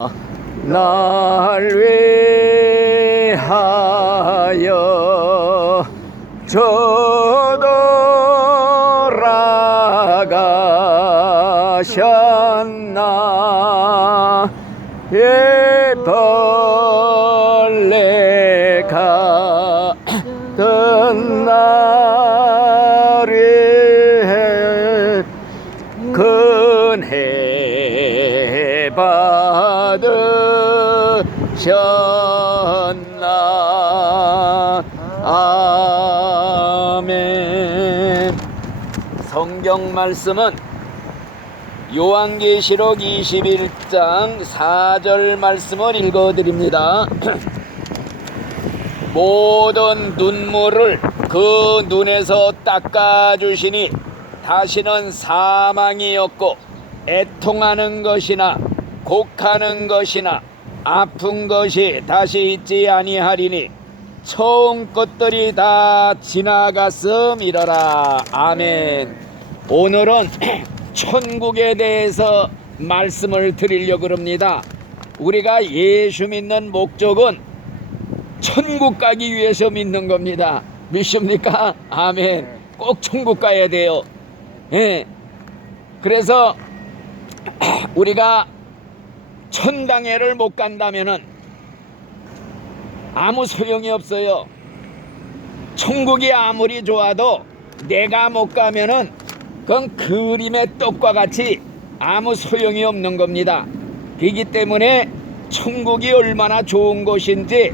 날 위하여 저돌아가셨나. 벌레 같은 날에 근혜 받으셨나. 아멘. 성경 말씀은 요한계시록 21장 4절 말씀을 읽어드립니다. 모든 눈물을 그 눈에서 닦아주시니 다시는 사망이 없고 애통하는 것이나 곡하는 것이나 아픈 것이 다시 있지 아니하리니 처음 것들이 다 지나갔음이러라. 아멘. 오늘은 천국에 대해서 말씀을 드리려고 합니다. 우리가 예수 믿는 목적은 천국 가기 위해서 믿는 겁니다. 믿습니까? 아멘. 꼭 천국 가야 돼요. 예. 그래서 우리가 천당에를 못 간다면은 아무 소용이 없어요. 천국이 아무리 좋아도 내가 못 가면은 그건 그림의 떡과 같이 아무 소용이 없는 겁니다. 그렇기 때문에 천국이 얼마나 좋은 곳인지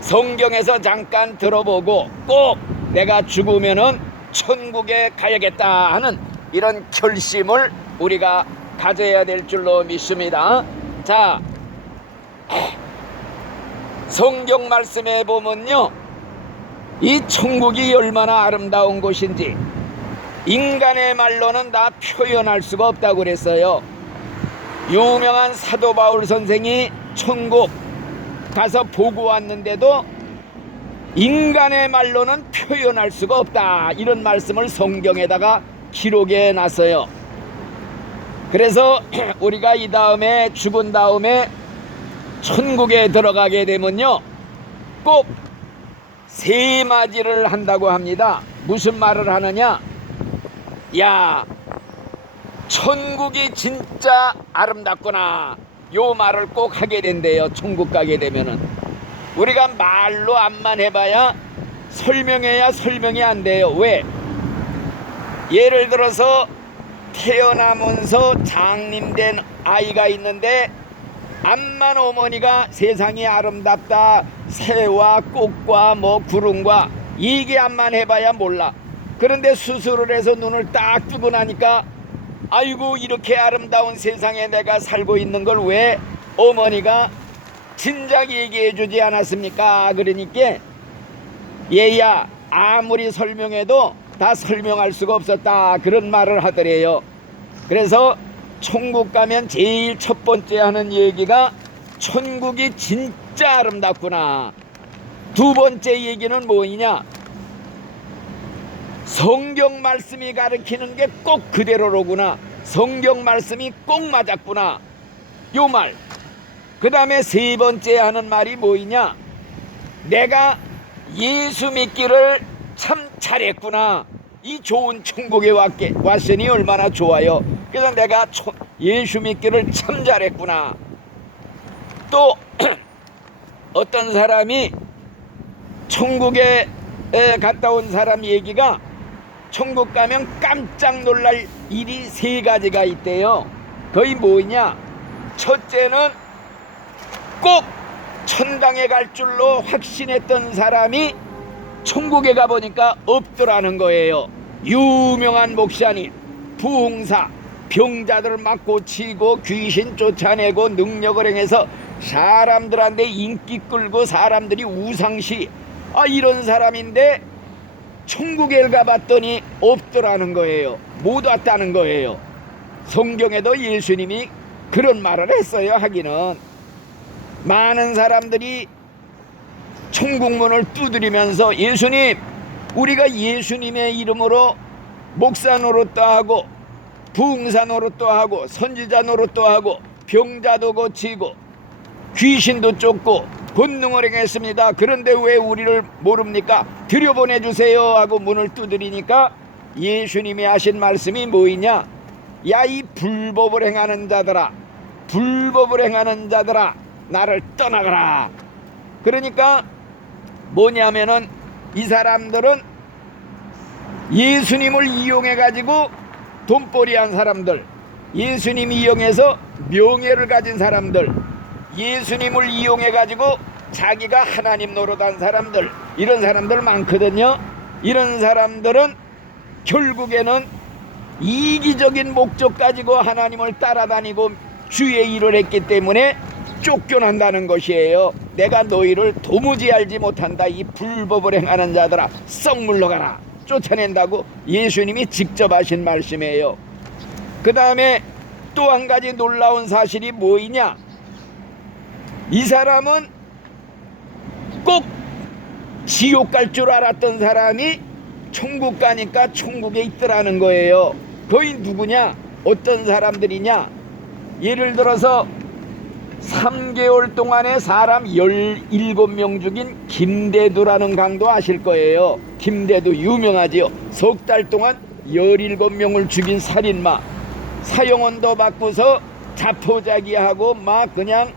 성경에서 잠깐 들어보고 꼭 내가 죽으면은 천국에 가야겠다 하는 이런 결심을 우리가 가져야 될 줄로 믿습니다. 자, 성경 말씀에 보면요, 이 천국이 얼마나 아름다운 곳인지 인간의 말로는 다 표현할 수가 없다고 그랬어요. 유명한 사도 바울 선생이 천국 가서 보고 왔는데도 인간의 말로는 표현할 수가 없다, 이런 말씀을 성경에다가 기록해 놨어요. 그래서 우리가 이 다음에 죽은 다음에 천국에 들어가게 되면요, 꼭 세 마디를 한다고 합니다. 무슨 말을 하느냐? 야, 천국이 진짜 아름답구나, 요 말을 꼭 하게 된대요. 천국 가게 되면은 우리가 말로 암만 해봐야 설명해야 설명이 안 돼요. 왜? 예를 들어서 태어나면서 장님된 아이가 있는데 암만 어머니가 세상이 아름답다, 새와 꽃과 뭐 구름과 이게 암만 해봐야 몰라. 그런데 수술을 해서 눈을 딱 뜨고 나니까 아이고, 이렇게 아름다운 세상에 내가 살고 있는 걸 왜 어머니가 진작 얘기해 주지 않았습니까? 그러니까 얘야, 아무리 설명해도 다 설명할 수가 없었다, 그런 말을 하더래요. 그래서 천국 가면 제일 첫 번째 하는 얘기가 천국이 진짜 아름답구나. 두 번째 얘기는 뭐냐? 성경 말씀이 가르치는 게 꼭 그대로로구나. 성경 말씀이 꼭 맞았구나, 요 말. 그 다음에 세 번째 하는 말이 뭐냐? 내가 예수 믿기를 참 잘했구나. 이 좋은 천국에 왔으니 얼마나 좋아요. 그래서 내가 예수 믿기를 참 잘했구나. 또 어떤 사람이 천국에 갔다 온 사람 얘기가 천국 가면 깜짝 놀랄 일이 세 가지가 있대요. 그게 뭐냐? 첫째는 꼭 천당에 갈 줄로 확신했던 사람이 천국에 가보니까 없더라는 거예요. 유명한 목사님, 부흥사, 병자들 막 고치고 귀신 쫓아내고 능력을 행해서 사람들한테 인기 끌고 사람들이 우상시, 이런 사람인데 천국에 가봤더니 없더라는 거예요. 못 왔다는 거예요. 성경에도 예수님이 그런 말을 했어요. 하기는 많은 사람들이 천국문을 두드리면서 예수님, 우리가 예수님의 이름으로 목사 노릇도 하고 부흥사 노릇도 하고 선지자 노릇도 하고 병자도 고치고 귀신도 쫓고 권능을 행했습니다. 그런데 왜 우리를 모릅니까? 들여보내주세요 하고 문을 두드리니까 예수님이 하신 말씀이 뭐이냐? 야, 이 불법을 행하는 자들아, 불법을 행하는 자들아, 나를 떠나가라. 그러니까 뭐냐면은 이 사람들은 예수님을 이용해 가지고 돈벌이한 사람들, 예수님 이용해서 명예를 가진 사람들, 예수님을 이용해 가지고 자기가 하나님 노릇한 사람들, 이런 사람들 많거든요. 이런 사람들은 결국에는 이기적인 목적 가지고 하나님을 따라다니고 주의 일을 했기 때문에 쫓겨난다는 것이에요. 내가 너희를 도무지 알지 못한다. 이 불법을 행하는 자들아, 썩 물러가라. 쫓아낸다고 예수님이 직접 하신 말씀이에요. 그 다음에 또 한 가지 놀라운 사실이 뭐이냐? 이 사람은 꼭 지옥 갈 줄 알았던 사람이 천국 가니까 천국에 있더라는 거예요. 거의 누구냐? 어떤 사람들이냐? 예를 들어서 3개월 동안에 사람 17명 죽인 김대두라는 강도 아실 거예요. 김대두 유명하지요. 석 달 동안 17명을 죽인 살인마, 사형원도 받고서 자포자기하고 막 그냥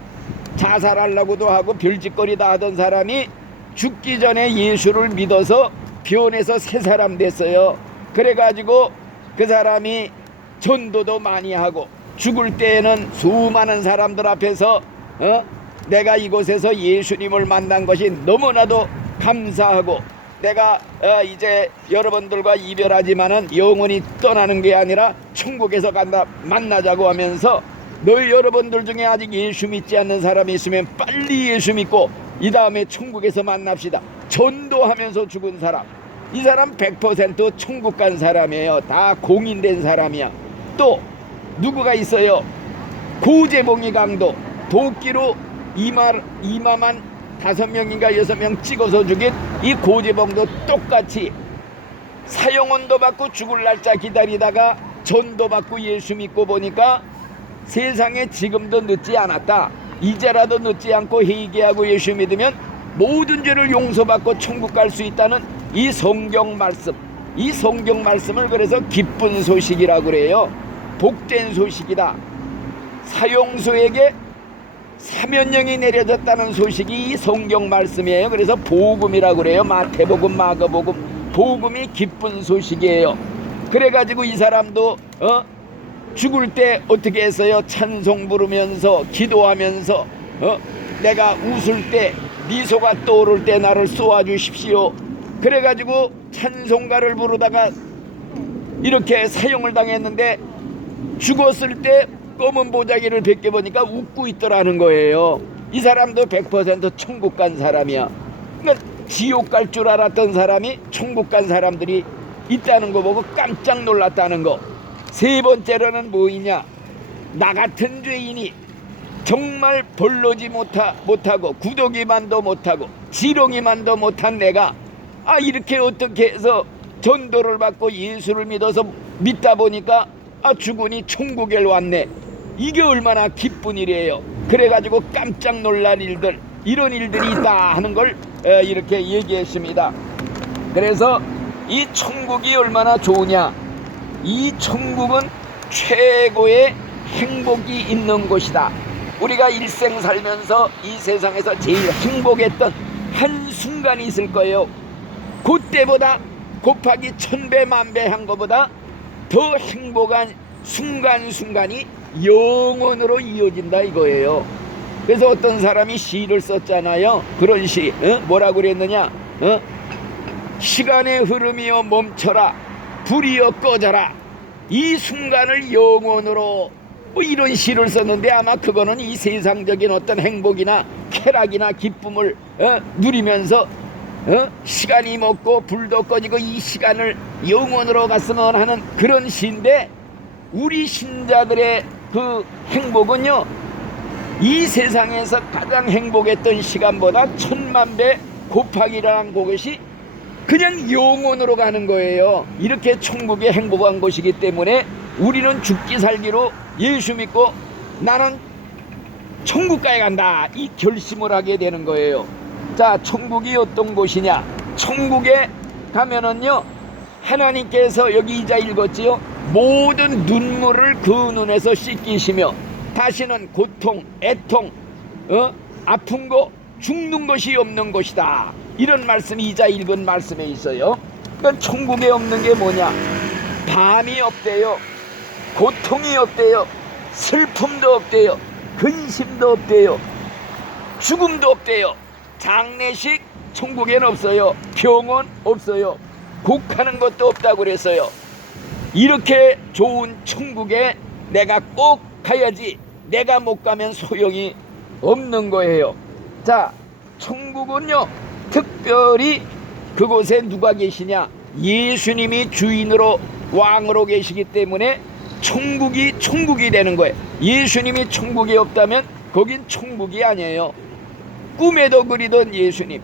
자살하려고도 하고 별짓거리 다 하던 사람이 죽기 전에 예수를 믿어서 변해서 새 사람 됐어요. 그래가지고 그 사람이 전도도 많이 하고 죽을 때에는 수많은 사람들 앞에서 내가 이곳에서 예수님을 만난 것이 너무나도 감사하고 내가 이제 여러분들과 이별하지만은 영원히 떠나는 게 아니라 천국에서 간다 만나자고 하면서 너희 여러분들 중에 아직 예수 믿지 않는 사람이 있으면 빨리 예수 믿고 이 다음에 천국에서 만납시다. 전도하면서 죽은 사람, 이 사람 100% 천국 간 사람이에요. 다 공인된 사람이야. 또 누구가 있어요? 고재봉이 강도 도끼로 이마만 5명인가 6명 찍어서 죽인 이 고재봉도 똑같이 사형원도 받고 죽을 날짜 기다리다가 전도 받고 예수 믿고 보니까 세상에 지금도 늦지 않았다. 이제라도 늦지 않고 회개하고 예수 믿으면 모든 죄를 용서받고 천국 갈 수 있다는 이 성경 말씀, 이 성경 말씀을 그래서 기쁜 소식이라고 그래요. 복된 소식이다. 사형수에게 사면령이 내려졌다는 소식이 이 성경 말씀이에요. 그래서 복음이라고 그래요. 마태복음, 마가복음, 복음이 기쁜 소식이에요. 그래가지고 이 사람도 죽을 때 어떻게 했어요? 찬송 부르면서 기도하면서 내가 웃을 때 미소가 떠오를 때 나를 쏘아주십시오. 그래가지고 찬송가를 부르다가 이렇게 사형을 당했는데 죽었을 때 검은 보자기를 벗겨보니까 웃고 있더라는 거예요. 이 사람도 100% 천국 간 사람이야. 그러니까 지옥 갈 줄 알았던 사람이 천국 간 사람들이 있다는 거 보고 깜짝 놀랐다는 거. 세 번째로는 뭐이냐? 나 같은 죄인이 정말 벌러지 못하고 구더기만도 못하고 지렁이만도 못한 내가 이렇게 어떻게 해서 전도를 받고 예수를 믿다 보니까 죽으니 천국에 왔네. 이게 얼마나 기쁜 일이에요. 그래가지고 깜짝 놀랄 일들, 이런 일들이 있다 하는 걸 이렇게 얘기했습니다. 그래서 이 천국이 얼마나 좋으냐? 이 천국은 최고의 행복이 있는 곳이다. 우리가 일생 살면서 이 세상에서 제일 행복했던 한순간이 있을 거예요. 그때보다 곱하기 1000배 만배 한 것보다 더 행복한 순간순간이 영원으로 이어진다 이거예요. 그래서 어떤 사람이 시를 썼잖아요. 그런 시, 뭐라고 그랬느냐? 시간의 흐름이여 멈춰라, 불이여 꺼져라, 이 순간을 영원으로, 이런 시를 썼는데 아마 그거는 이 세상적인 어떤 행복이나 쾌락이나 기쁨을 누리면서 시간이 먹고 불도 꺼지고 이 시간을 영원으로 갔으면 하는 그런 시인데, 우리 신자들의 그 행복은요, 이 세상에서 가장 행복했던 시간보다 1000만배 곱하기라는 그것이 그냥 영원으로 가는 거예요. 이렇게 천국이 행복한 곳이기 때문에 우리는 죽기 살기로 예수 믿고 나는 천국가에 간다, 이 결심을 하게 되는 거예요. 자, 천국이 어떤 곳이냐? 천국에 가면은요, 하나님께서 여기 이자 읽었지요, 모든 눈물을 그 눈에서 씻기시며 다시는 고통, 애통, 아픈 거, 죽는 것이 없는 것이다, 이런 말씀이 이자 읽은 말씀에 있어요. 그러니까 천국에 없는 게 뭐냐? 밤이 없대요, 고통이 없대요, 슬픔도 없대요, 근심도 없대요, 죽음도 없대요, 장례식 천국엔 없어요, 병원 없어요, 곡하는 것도 없다고 그랬어요. 이렇게 좋은 천국에 내가 꼭 가야지, 내가 못 가면 소용이 없는 거예요. 자, 천국은요, 특별히 그곳에 누가 계시냐? 예수님이 주인으로 왕으로 계시기 때문에 천국이 되는 거예요. 예수님이 천국이 없다면 거긴 천국이 아니에요. 꿈에도 그리던 예수님,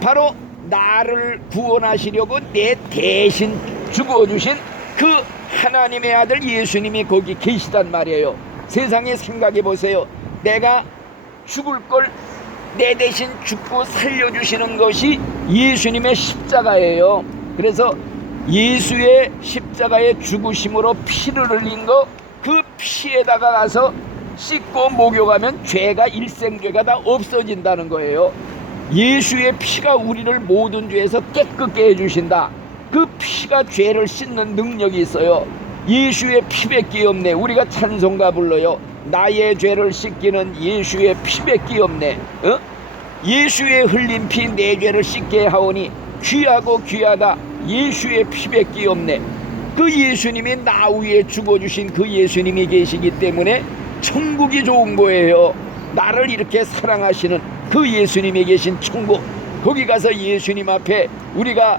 바로 나를 구원하시려고 내 대신 죽어주신 그 하나님의 아들 예수님이 거기 계시단 말이에요. 세상에 생각해 보세요. 내가 죽을 걸 내 대신 죽고 살려주시는 것이 예수님의 십자가예요. 그래서 예수의 십자가의 죽으심으로 피를 흘린 거, 그 피에다가 가서 씻고 목욕하면 죄가, 일생죄가 다 없어진다는 거예요. 예수의 피가 우리를 모든 죄에서 깨끗게 해주신다. 그 피가 죄를 씻는 능력이 있어요. 예수의 피밖에 없네. 우리가 찬송가 불러요. 나의 죄를 씻기는 예수의 피밖에 없네. 예수의 흘린 피 내 죄를 씻게 하오니 귀하고 귀하다. 예수의 피밖에 없네. 그 예수님이 나 위에 죽어주신 그 예수님이 계시기 때문에 천국이 좋은 거예요. 나를 이렇게 사랑하시는 그 예수님이 계신 천국, 거기 가서 예수님 앞에 우리가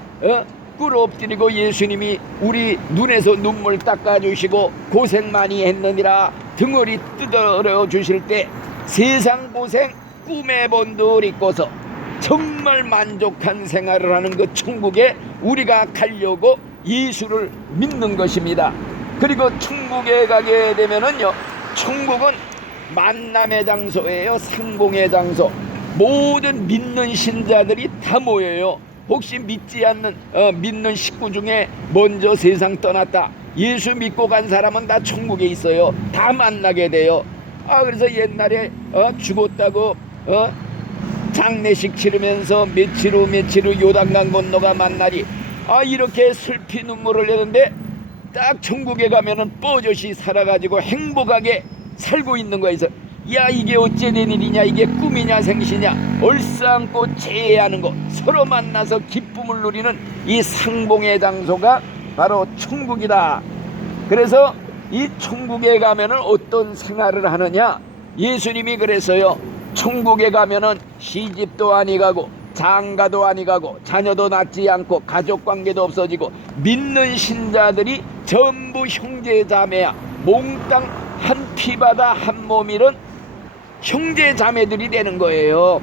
꿇어 엎드리고 예수님이 우리 눈에서 눈물 닦아주시고 고생 많이 했느니라 등허리 뜯어 주실 때 세상 고생 꿈에 본들 잊고서 정말 만족한 생활을 하는 그 천국에 우리가 가려고 예수를 믿는 것입니다. 그리고 천국에 가게 되면은요, 천국은 만남의 장소예요. 상봉의 장소. 모든 믿는 신자들이 다 모여요. 혹시 믿지 않는 믿는 식구 중에 먼저 세상 떠났다, 예수 믿고 간 사람은 다 천국에 있어요. 다 만나게 돼요. 그래서 옛날에 죽었다고 장례식 치르면서 며칠 후 요단강 건너가 만나리, 이렇게 슬피 눈물을 내는데 딱 천국에 가면은 뽀젓이 살아가지고 행복하게 살고 있는 거에서, 야, 이게 어째 된 일이냐, 이게 꿈이냐 생시냐, 얼싸안고 제애하는 거, 서로 만나서 기쁨을 누리는 이 상봉의 장소가 바로 천국이다. 그래서 이 천국에 가면은 어떤 생활을 하느냐, 예수님이 그랬어요. 천국에 가면은 시집도 아니 가고 장가도 아니 가고 자녀도 낳지 않고 가족관계도 없어지고 믿는 신자들이 전부 형제자매야, 몽땅 한 피바다 한 몸이런 형제자매들이 되는 거예요.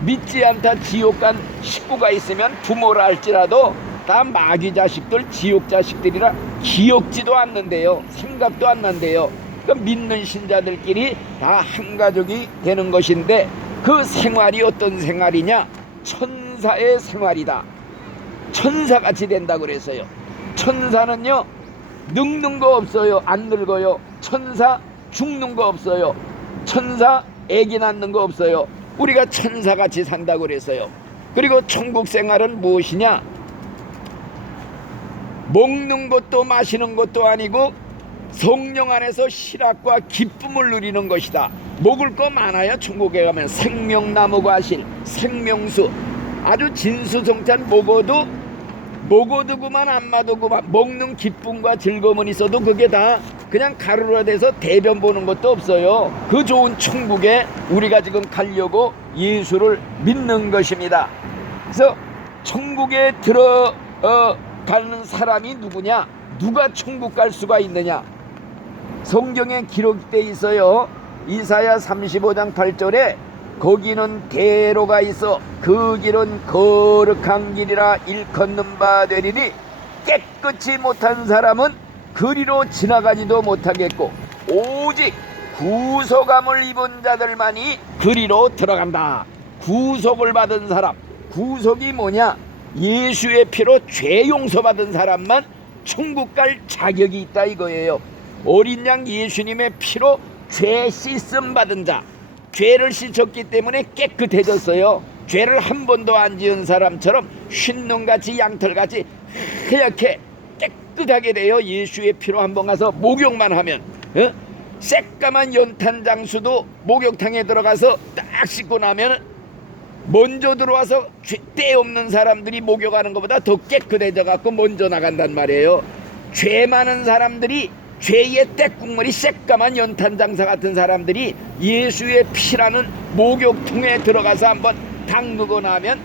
믿지 않다 지옥 간 식구가 있으면 부모라 할지라도 다 마귀 자식들, 지옥 자식들이라 기억지도 않는데요, 생각도 안 난대요. 그러니까 믿는 신자들끼리 다 한 가족이 되는 것인데, 그 생활이 어떤 생활이냐? 천사의 생활이다. 천사같이 된다고 그랬어요. 천사는요, 늙는 거 없어요. 안 늙어요. 천사 죽는 거 없어요. 천사 애기 낳는 거 없어요. 우리가 천사같이 산다고 그랬어요. 그리고 천국 생활은 무엇이냐? 먹는 것도 마시는 것도 아니고 성령 안에서 실학과 기쁨을 누리는 것이다. 먹을 거 많아요. 천국에 가면 생명나무 과실, 생명수, 아주 진수성찬. 먹어도 그만 안 마도 그만, 먹는 기쁨과 즐거움은 있어도 그게 다 그냥 가루로 돼서 대변 보는 것도 없어요. 그 좋은 천국에 우리가 지금 가려고 예수를 믿는 것입니다. 그래서 천국에 들어가는 사람이 누구냐? 누가 천국 갈 수가 있느냐? 성경에 기록되어 있어요. 이사야 35장 8절에 거기는 대로가 있어 그 길은 거룩한 길이라 일컫는 바 되리니 깨끗이 못한 사람은 그리로 지나가지도 못하겠고 오직 구속함을 입은 자들만이 그리로 들어간다. 구속을 받은 사람, 구속이 뭐냐? 예수의 피로 죄 용서받은 사람만 천국 갈 자격이 있다 이거예요. 어린 양 예수님의 피로 죄 씻음 받은 자, 죄를 씻었기 때문에 깨끗해졌어요. 죄를 한 번도 안 지은 사람처럼 쉰눈같이 양털같이 하얗게 깨끗하게 돼요. 예수의 피로 한 번 가서 목욕만 하면. 새까만 연탄 장수도 목욕탕에 들어가서 딱 씻고 나면 먼저 들어와서 때 없는 사람들이 목욕하는 것보다 더 깨끗해져 갖고 먼저 나간단 말이에요. 죄 많은 사람들이, 죄의 때국물이 새까만 연탄 장사 같은 사람들이 예수의 피라는 목욕통에 들어가서 한번 담그고 나면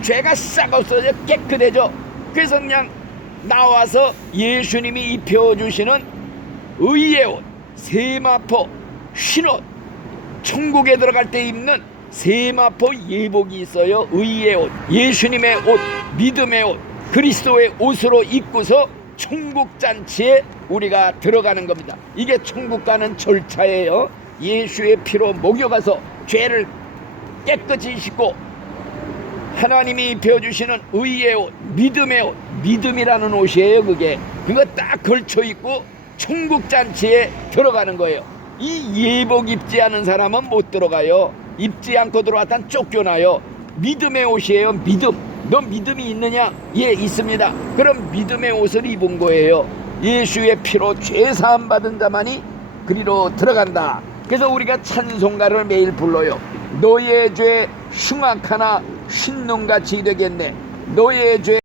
죄가 싹 없어져 깨끗해져. 그래서 그냥 나와서 예수님이 입혀주시는 의의 옷, 세마포 흰옷, 천국에 들어갈 때 입는 세마포 예복이 있어요. 의의 옷, 예수님의 옷, 믿음의 옷, 그리스도의 옷으로 입고서 천국 잔치에 우리가 들어가는 겁니다. 이게 천국 가는 절차예요. 예수의 피로 목욕해서 죄를 깨끗이 씻고 하나님이 입혀주시는 의의 옷, 믿음의 옷, 믿음이라는 옷이에요. 그거 딱 걸쳐 입고 천국 잔치에 들어가는 거예요. 이 예복 입지 않은 사람은 못 들어가요. 입지 않고 들어왔다는 쫓겨나요. 믿음의 옷이에요. 믿음. 너 믿음이 있느냐? 예, 있습니다. 그럼 믿음의 옷을 입은 거예요. 예수의 피로 죄사함 받은 자만이 그리로 들어간다. 그래서 우리가 찬송가를 매일 불러요. 너의 죄 흉악하나 흰눈같이 되겠네. 너의 죄